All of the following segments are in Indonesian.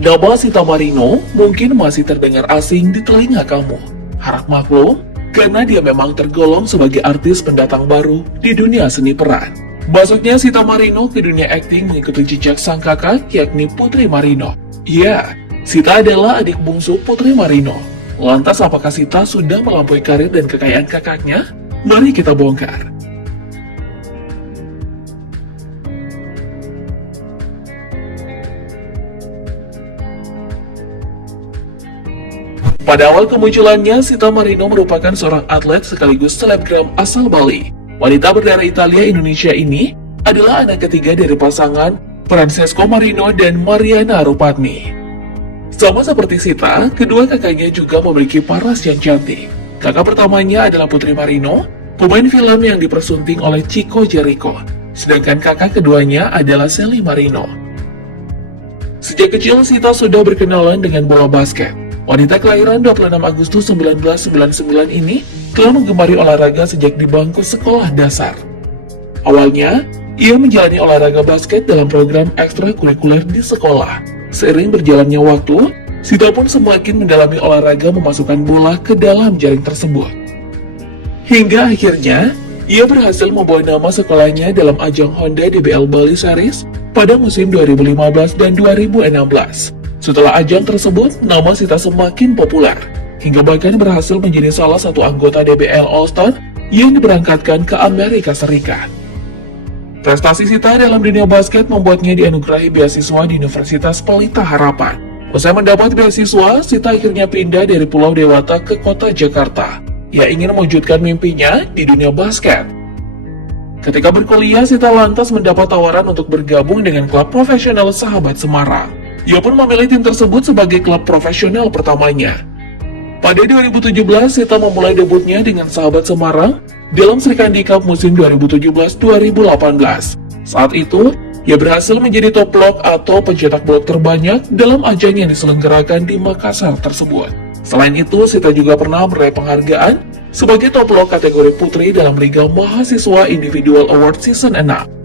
Nama Sita Marino mungkin masih terdengar asing di telinga kamu. Harap maklum, karena dia memang tergolong sebagai artis pendatang baru di dunia seni peran. Masuknya Sita Marino ke dunia akting mengikuti jejak sang kakak, yakni Putri Marino. Ya, Sita adalah adik bungsu Putri Marino. Lantas apakah Sita sudah melampaui karir dan kekayaan kakaknya? Mari kita bongkar. Pada awal kemunculannya, Sita Marino merupakan seorang atlet sekaligus selebgram asal Bali. Wanita berdarah Italia Indonesia ini adalah anak ketiga dari pasangan Francesco Marino dan Mariana Rupatni. Sama seperti Sita, kedua kakaknya juga memiliki paras yang cantik. Kakak pertamanya adalah Putri Marino, pemain film yang dipersunting oleh Chico Jericho. Sedangkan kakak keduanya adalah Sally Marino. Sejak kecil, Sita sudah berkenalan dengan bola basket. Wanita kelahiran 26 Agustus 1999 ini telah menggemari olahraga sejak di bangku sekolah dasar. Awalnya, ia menjalani olahraga basket dalam program ekstrakurikuler di sekolah. Seiring berjalannya waktu, Sita pun semakin mendalami olahraga memasukkan bola ke dalam jaring tersebut. Hingga akhirnya, ia berhasil membawa nama sekolahnya dalam ajang Honda DBL Bali Series pada musim 2015 dan 2016. Setelah ajang tersebut, nama Sita semakin populer, hingga bahkan berhasil menjadi salah satu anggota DBL All-Star yang diberangkatkan ke Amerika Serikat. Prestasi Sita dalam dunia basket membuatnya dianugerahi beasiswa di Universitas Pelita Harapan. Usai mendapat beasiswa, Sita akhirnya pindah dari Pulau Dewata ke kota Jakarta. Ia ingin mewujudkan mimpinya di dunia basket. Ketika berkuliah, Sita lantas mendapat tawaran untuk bergabung dengan klub profesional Sahabat Semarang. Ia pun memilih tim tersebut sebagai klub profesional pertamanya. Pada 2017, Sita memulai debutnya dengan Sahabat Semarang dalam Sri Kandi Cup musim 2017-2018. Saat itu, ia berhasil menjadi top block atau pencetak blok terbanyak dalam ajang yang diselenggarakan di Makassar tersebut. Selain itu, Sita juga pernah meraih penghargaan sebagai top block kategori putri dalam Liga Mahasiswa Individual Award Season 6.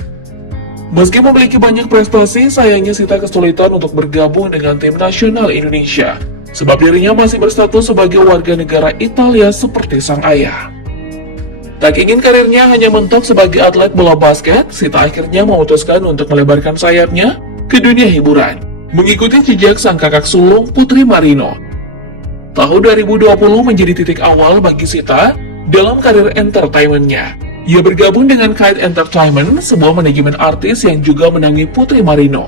Meski memiliki banyak prestasi, sayangnya Sita kesulitan untuk bergabung dengan tim nasional Indonesia, sebab dirinya masih berstatus sebagai warga negara Italia seperti sang ayah. Tak ingin karirnya hanya mentok sebagai atlet bola basket, Sita akhirnya memutuskan untuk melebarkan sayapnya ke dunia hiburan, mengikuti jejak sang kakak sulung Putri Marino. Tahun 2020 menjadi titik awal bagi Sita dalam karir entertainment-nya. Ia bergabung dengan Kite Entertainment, sebuah manajemen artis yang juga menangani Putri Marino.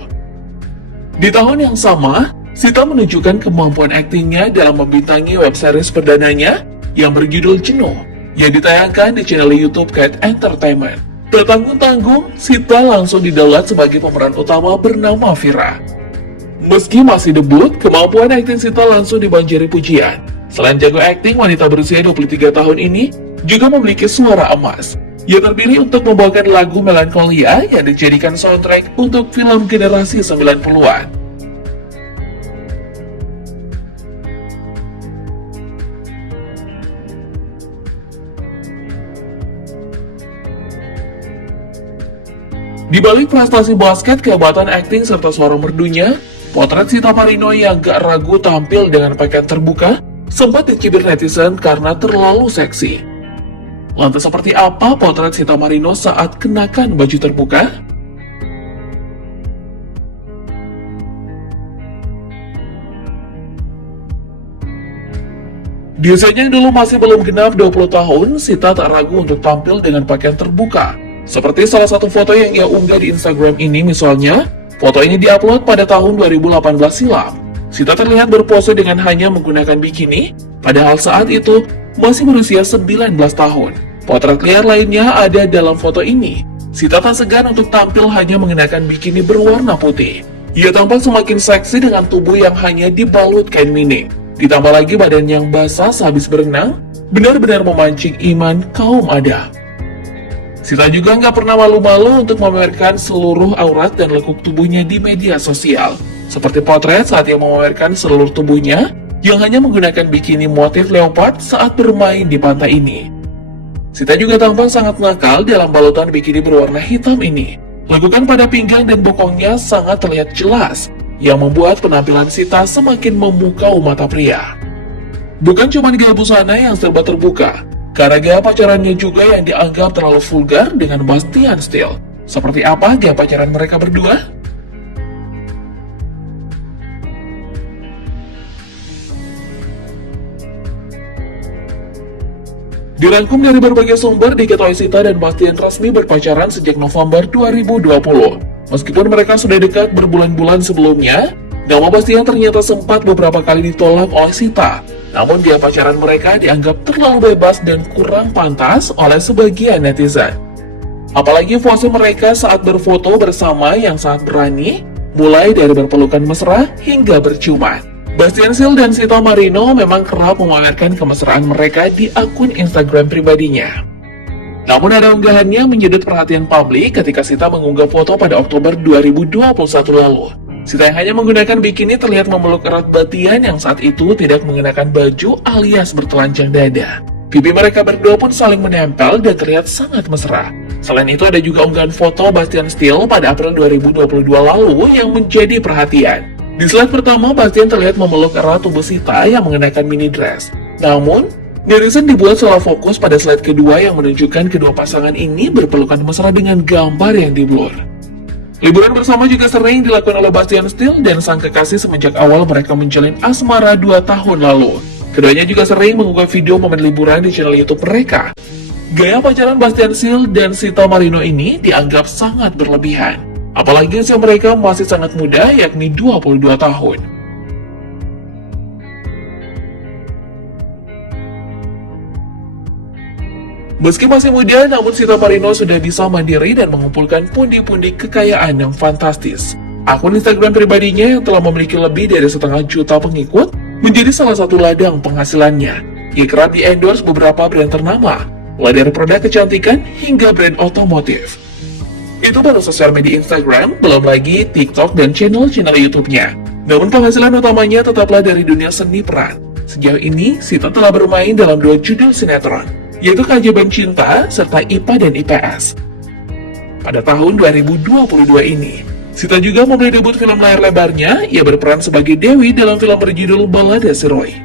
Di tahun yang sama, Sita menunjukkan kemampuan aktingnya dalam membintangi web series perdananya yang berjudul Jenuh, yang ditayangkan di channel YouTube Kite Entertainment. Tak tanggung-tanggung, Sita langsung didaulat sebagai pemeran utama bernama Vira. Meski masih debut, kemampuan akting Sita langsung dibanjiri pujian. Selain jago akting, wanita berusia 23 tahun ini juga memiliki suara emas. Ia terpilih untuk membawakan lagu Melancholia yang dijadikan soundtrack untuk film generasi 90-an. Di balik prestasi basket, kehebatan akting serta suara merdunya, potret Sita Marino yang gak ragu tampil dengan pakaian terbuka sempat dicibir netizen karena terlalu seksi. Lantas seperti apa potret Sita Marino saat kenakan baju terbuka? Di usianya yang dulu masih belum genap 20 tahun, Sita tak ragu untuk tampil dengan pakaian terbuka. Seperti salah satu foto yang ia unggah di Instagram ini misalnya, foto ini diupload pada tahun 2018 silam. Sita terlihat berpose dengan hanya menggunakan bikini, padahal saat itu masih berusia 19 tahun. Potret liar lainnya ada dalam foto ini. Sita tak segan untuk tampil hanya mengenakan bikini berwarna putih. Ia tampak semakin seksi dengan tubuh yang hanya dibalut kain mining. Ditambah lagi badan yang basah sehabis berenang, benar-benar memancing iman kaum Adam. Sita juga nggak pernah malu-malu untuk memamerkan seluruh aurat dan lekuk tubuhnya di media sosial. Seperti potret saat ia memamerkan seluruh tubuhnya yang hanya menggunakan bikini motif leopard saat bermain di pantai ini. Sita juga tampak sangat nakal dalam balutan bikini berwarna hitam ini. Lekukan pada pinggang dan bokongnya sangat terlihat jelas. yang membuat penampilan Sita semakin memukau mata pria. Bukan cuma gaya busana yang serba terbuka, karena gaya pacarannya juga yang dianggap terlalu vulgar dengan Bastian Steele. Seperti apa gaya pacaran mereka berdua? Dirangkum dari berbagai sumber, diketahui Sita dan Bastian resmi berpacaran sejak November 2020. Meskipun mereka sudah dekat berbulan-bulan sebelumnya, nama Bastian ternyata sempat beberapa kali ditolak oleh Sita. Namun gaya pacaran mereka dianggap terlalu bebas dan kurang pantas oleh sebagian netizen. Apalagi pose mereka saat berfoto bersama yang sangat berani, mulai dari berpelukan mesra hingga berciuman. Bastian Steele dan Sita Marino memang kerap memamerkan kemesraan mereka di akun Instagram pribadinya. Namun ada unggahannya menyedot perhatian publik ketika Sita mengunggah foto pada Oktober 2021 lalu. Sita yang hanya menggunakan bikini terlihat memeluk erat Bastian yang saat itu tidak mengenakan baju alias bertelanjang dada. Pipi mereka berdua pun saling menempel dan terlihat sangat mesra. Selain itu ada juga unggahan foto Bastian Steele pada April 2022 lalu yang menjadi perhatian. Di slide pertama, Bastian terlihat memeluk erat tubuh Sita yang mengenakan mini dress. Namun, netizen dibuat salah fokus pada slide kedua yang menunjukkan kedua pasangan ini berpelukan mesra dengan gambar yang diblur. Liburan bersama juga sering dilakukan oleh Bastian Steele dan sang kekasih semenjak awal mereka menjalin asmara 2 tahun lalu. Keduanya juga sering mengunggah video momen liburan di channel YouTube mereka. Gaya pacaran Bastian Steele dan Sita Marino ini dianggap sangat berlebihan. Apalagi usia mereka masih sangat muda, yakni 22 tahun. Meski masih muda, namun Sita Marino sudah bisa mandiri dan mengumpulkan pundi-pundi kekayaan yang fantastis. Akun Instagram pribadinya yang telah memiliki lebih dari 1,5 juta pengikut menjadi salah satu ladang penghasilannya. Ia kerap di-endorse beberapa brand ternama, mulai dari produk kecantikan hingga brand otomotif. Itu baru sosial media Instagram, belum lagi TikTok dan channel-channel YouTube-nya. Namun penghasilan utamanya tetaplah dari dunia seni peran. Sejauh ini, Sita telah bermain dalam 2 judul sinetron, yaitu Keajaiban Cinta serta IPA dan IPS. Pada tahun 2022 ini, Sita juga memulai debut film layar lebarnya. Ia berperan sebagai Dewi dalam film berjudul Balada Si Roy.